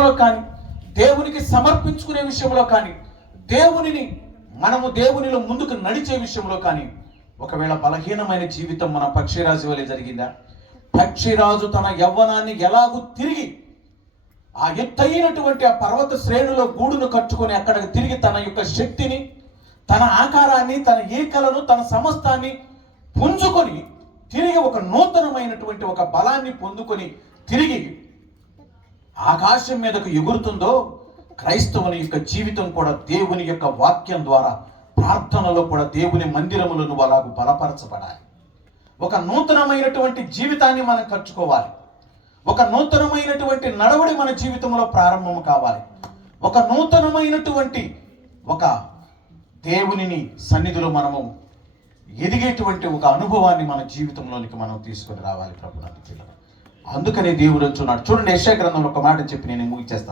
విషయంలో కానీ, దేవునికి సమర్పించుకునే విషయంలో కానీ, మనము దేవునిలో ముందుకు నడిచే విషయంలో కానీ ఒకవేళ బలహీనమైన జీవితం మన పక్షిరాజు వలె జరిగిందా? పక్షిరాజు తన యవ్వనాన్ని ఎలాగూ తిరిగి ఆ ఎత్తైనటువంటి ఆ పర్వత శ్రేణులో గూడును కట్టుకొని అక్కడికి తిరిగి తన యొక్క శక్తిని, తన ఆకారాన్ని, తన ఈకలను, తన సమస్తాన్ని పుంజుకొని తిరిగి ఒక నూతనమైనటువంటి ఒక బలాన్ని పొందుకొని తిరిగి ఆకాశం మీదకు ఎగురుతుందో, క్రైస్తవుని యొక్క జీవితం కూడా దేవుని యొక్క వాక్యం ద్వారా, ప్రార్థనలో కూడా దేవుని మందిరములో నువ్వు అలాగూ బలపరచబడాలి. ఒక నూతనమైనటువంటి జీవితాన్ని మనం కట్టుకోవాలి. ఒక నూతనమైనటువంటి నడవడి మన జీవితంలో ప్రారంభం కావాలి. ఒక నూతనమైనటువంటి ఒక దేవునిని సన్నిధిలో మనము ఎదిగేటువంటి ఒక అనుభవాన్ని మన జీవితంలోనికి మనం తీసుకొని రావాలి ప్రభునందు. అందుకనే దేవుడు అంటున్నాడు. చూడండి, యెషయా గ్రంథంలో ఒక మాట చెప్పి నేను ముగిచేస్తాను.